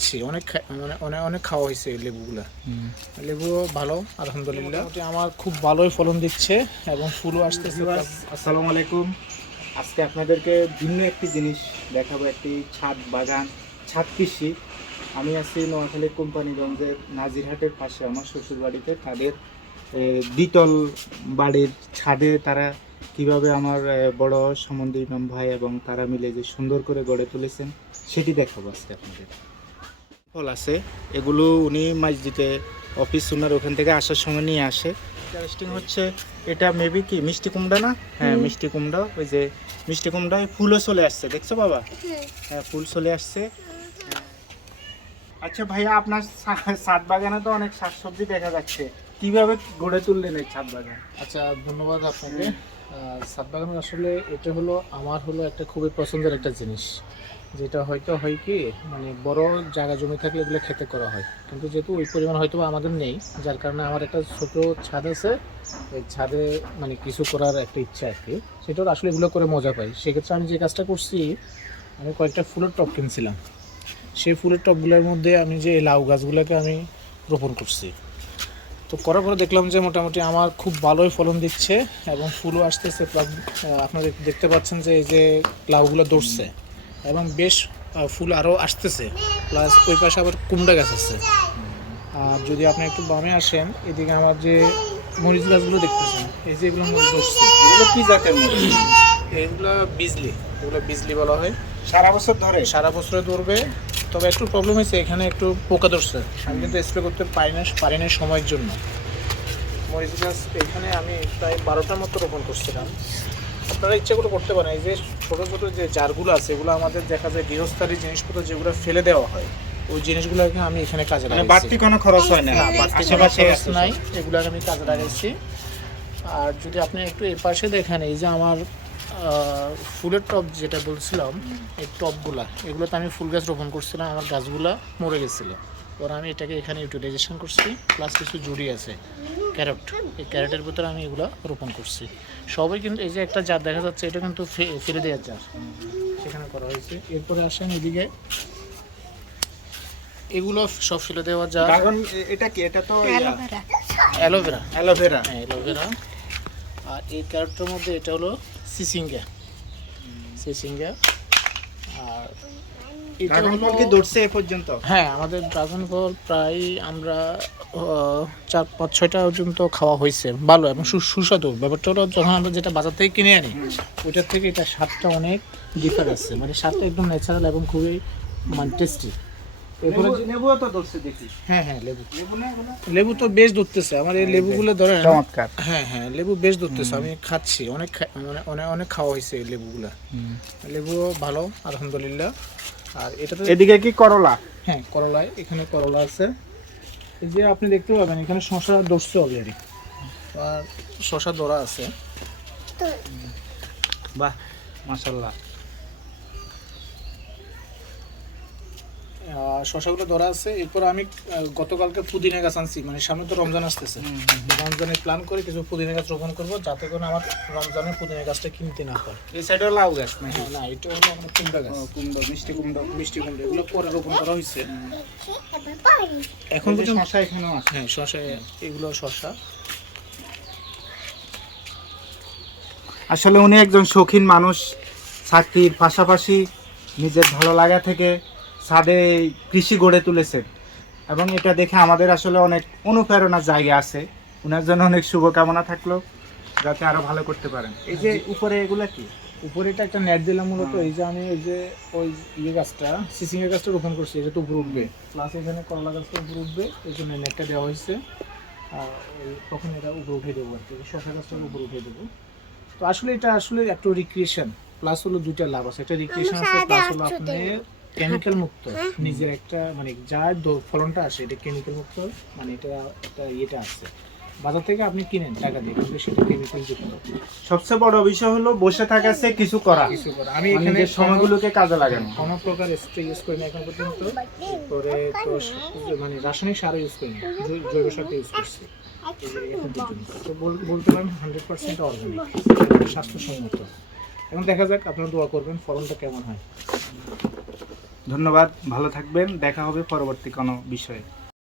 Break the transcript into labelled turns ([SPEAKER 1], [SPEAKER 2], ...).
[SPEAKER 1] খাচ্ছি অনেক মানে অনেক অনেক খাওয়া হয়েছে এই লেবুগুলা। লেবু ভালো আলহামদুলিল্লাহ। আমার খুব ভালোই ফলন দিচ্ছে এবং ফুলও আসতেছে
[SPEAKER 2] আসসালামু আলাইকুম। আজকে আপনাদেরকে ভিন্ন একটি জিনিস দেখাবো একটি ছাদ বাগান ছাদ কৃষি। আমি আছি নোয়াখালী কোম্পানিগঞ্জের নাজিরহাটের পাশে আমার শ্বশুর বাড়িতে তাদের দ্বিতল বাড়ির ছাদে তারা কীভাবে আমার বড় সম্বন্ধী ইমাম ভাই এবং তারা মিলে যে সুন্দর করে গড়ে তুলেছেন সেটি দেখাবো আজকে আপনাদের। ফল আছে এগুলো উনি মসজিদে অফিস ওনার ওখান থেকে আসার সময় নিয়ে আসে। ইন্টারেস্টিং হচ্ছে এটা মেবি কি মিষ্টি কুমড়া না? হ্যাঁ মিষ্টি কুমড়া ওই যে মিষ্টি কুমড়ায় ফুলও চলে আসছে দেখছ বাবা? হ্যাঁ। ফুল চলে আসছে। আচ্ছা ভাইয়া আপনার ছাদ বাগানে তো অনেক শাকসবজি দেখা যাচ্ছে। কীভাবে গড়ে তুললেন এই ছাদ বাগান?
[SPEAKER 1] আচ্ছা ধন্যবাদ আপনাকে। সাত বাগান আসলে এটা হলো, আমার হলো একটা খুবই পছন্দের একটা জিনিস। যেটা হয়তো হয় কি মানে বড় জায়গা জমি থাকলে এগুলো খেতে করা হয়। কিন্তু যেহেতু ওই পরিমাণ হয়তো আমাদের নেই, যার কারণে আমার একটা ছোট ছাদ আছে, ওই ছাদে মানে কিছু করার একটা ইচ্ছা আর কি। সেটাও আসলে এগুলো করে মজা পাই। সেক্ষেত্রে আমি যে কাজটা করছি, আমি কয়েকটা ফুলের টব কিনছিলাম। সেই ফুলের টবগুলোর মধ্যে আমি যে লাউ গাছগুলোকে আমি রোপণ করছি। তো করার পরে দেখলাম যে মোটামুটি আমার খুব ভালোই ফলন দিচ্ছে এবং ফুলও আসতেছে। প্লাস আপনারা দেখতে পাচ্ছেন যে এই যে লাউগুলো ধরছে এবং বেশ ফুল আরও আসতেছে। প্লাস ওই পাশে আবার কুমড়া গাছ আছে। আর যদি আপনি একটু বামে আসেন এদিকে আমার যে মরিচ গাছগুলো দেখতেছেন এই যে এগুলো মরিচ ধরছে।
[SPEAKER 2] এগুলো কি জাতের মধ্যে
[SPEAKER 1] এগুলো বিজলি। এগুলো বিজলি বলা হয়।
[SPEAKER 2] সারা বছর ধরে?
[SPEAKER 1] সারা বছরে ধরবে। তবে একটু প্রবলেম হয়েছে এখানে একটু পোকা ধরছে। আমি কিন্তু স্প্রে করতে পারি না পারি না সময়ের জন্য। মরিচ গাছ এখানে আমি প্রায় বারোটার মতো রোপণ করছিলাম। আপনারা ইচ্ছে করে করতে পারেন এই যে ছোটো ছোটো যে জারগুলো আছে এগুলো আমাদের দেখা যায় গৃহস্থালী জিনিসপত্র যেগুলো ফেলে দেওয়া হয় ওই জিনিসগুলোকে আমি এখানে কাজে
[SPEAKER 2] লাগাই
[SPEAKER 1] লাগাইছি।
[SPEAKER 2] বাড়তি কোনো খরচ হয় না
[SPEAKER 1] না বাড়তি
[SPEAKER 2] আশেপাশে
[SPEAKER 1] খরচ নাই
[SPEAKER 2] সব।
[SPEAKER 1] এগুলোকে আমি কাজে লাগাইছি। আর যদি আপনি একটু এ পাশে দেখেন এই যে আমার ফুলের টব যেটা বলছিলাম এই টবগুলা এগুলোতে আমি ফুল গাছ রোপণ করছিলাম আমার গাছগুলা মরে গেছিল। পরে আমি এটাকে এখানে ইউটিলাইজেশন করছি প্লাস কিছু জুড়ি আছে ক্যারট এই ক্যারটের ভিতরে আমি এগুলো রোপণ করছি। সবাই কিন্তু এই যে একটা জার দেখা যাচ্ছে এটা কিন্তু ফে- ফেলে দেওয়ার জার। সেখানে করা হয়েছে। এরপরে আসেন এদিকে এগুলো সব ফেলে দেওয়া
[SPEAKER 2] ড্রাগন এটা কি? এটা তো
[SPEAKER 1] অ্যালোভেরা
[SPEAKER 2] অ্যালোভেরা
[SPEAKER 1] হ্যাঁ অ্যালোভেরা আর এই ক্যারেক্টার মধ্যে এটা হলো সিসিঙ্গা। সিসিঙ্গা। আর
[SPEAKER 2] ড্রাগন ফল কি ধরছে এ পর্যন্ত?
[SPEAKER 1] হ্যাঁ আমাদের ড্রাগন ফল প্রায় আমরা চার পাঁচ ছয়টা পর্যন্ত খাওয়া হয়েছে। ভালো এবং সুস্বাদু। ব্যাপারটা হলো যখন আমরা যেটা বাজার থেকে কিনে আনি ওইটার থেকে এটা স্বাদটা অনেক ডিফারেন্স আছে। মানে স্বাদটা একদম ন্যাচারাল এবং খুবই মানে টেস্টি হ্যাঁ হ্যাঁ লেবু।
[SPEAKER 2] লেবু না এগুলো?
[SPEAKER 1] লেবু তো বেশ ধরতেছে আমার এই লেবুগুলো ধরে
[SPEAKER 2] চমৎকার।
[SPEAKER 1] হ্যাঁ হ্যাঁ লেবু বেশ ধরতেছে আমি খাচ্ছি অনেক মানে অনেক অনেক খাওয়া হয়েছে এই লেবুগুলা। লেবু ভালো আলহামদুলিল্লাহ। আর এটাতে
[SPEAKER 2] এদিকে কি করলা?
[SPEAKER 1] হ্যাঁ করলায় এখানে করলা আছে। এই যে আপনি দেখতে পাবেন এখানে শশা ধরছে অলরেডি আর শশা ধরা আছে।
[SPEAKER 2] বাহ মাশাল্লাহ
[SPEAKER 1] আর শশাগুলো ধরা আছে। এরপর আমি গতকালকে পুদিনা গাছ আনছি। মানে সামনে তো রমজান আসতেছে। রমজানের প্ল্যান করে কিছু পুদিনা গাছ রোপণ করব যাতে করে আমার রমজানের পুদিনা গাছটা কিনতে না হয়।
[SPEAKER 2] এই সাইডে লাউ গাছ
[SPEAKER 1] হ্যাঁ, না এটা হলো আমার কুমড়া গাছ।
[SPEAKER 2] কুমড়ো মিষ্টি কুমড়ো
[SPEAKER 1] মিষ্টি কুমড়া এগুলো পরে রোপণ করা হয়েছে। এখন
[SPEAKER 2] এখন
[SPEAKER 1] পর্যন্ত
[SPEAKER 2] শশা এখানেও আছে।
[SPEAKER 1] হ্যাঁ শশা এগুলো শশা।
[SPEAKER 2] আসলে উনি একজন শৌখিন মানুষ। চাকরির পাশাপাশি নিজের ভালো লাগা থেকে ছাদে কৃষি গড়ে তুলেছেন এবং এটা দেখে আমাদের আসলে অনেক অনুপ্রেরণার জায়গা আছে। ওনার জন্য অনেক শুভকামনা থাকল যাতে আরও ভালো করতে পারেন। এই যে উপরে এগুলা কি?
[SPEAKER 1] উপরে এটা একটা নেট দিলাম মূলত এই যে আমি এই যে ওই ইয়ে গাছটা সিসিং এর গাছটা রোপণ করছি এটা তো উপরে উঠবে। প্লাস এখানে করলা গাছটা উপরে উঠবে এই জন্য নেটটা দেওয়া হয়েছে। আর এই তখন এটা উপরে উঠে দেবো আর কি শশা গাছটা উপরে উঠে দেবো। তো আসলে এটা আসলে একটু রিক্রিয়েশন প্লাস হলো দুইটা লাভ আছে। একটা রিক্রিয়েশন আছে প্লাস হলো আপনি কেমিক্যাল মুক্ত। নিজের একটা মানে যার দ- ফলনটা আসে এটা কেমিক্যাল মুক্ত মানে এটা একটা ইয়েটা আছে। বাজার থেকে আপনি কিনেন টাকা দিয়ে কিন্তু সেটা কেমিক্যাল যুক্ত।
[SPEAKER 2] সবচেয়ে বড় বিষয় হলো বসে থাকা সে কিছু করা।
[SPEAKER 1] কিছু করা। আমি
[SPEAKER 2] মানে
[SPEAKER 1] এখানে
[SPEAKER 2] সময়গুলোকে কাজে লাগানো।
[SPEAKER 1] কোনো প্রকার স্প্রে ইউজ করি না এখন পর্যন্ত। পরে তো মানে রাসায়নিক সার ইউজ করি না জৈব সারটা ইউজ করছি। যে। তো বল- বলতে পারেন হান্ড্রেড পার্সেন্ট অর্গানিক স্বাস্থ্যসম্মত। এখন দেখা যাক আপনারা দোয়া করবেন ফলনটা কেমন হয়।
[SPEAKER 2] ধন্যবাদ ভালো থাকবেন দেখা হবে পরবর্তী কোনো বিষয়ে।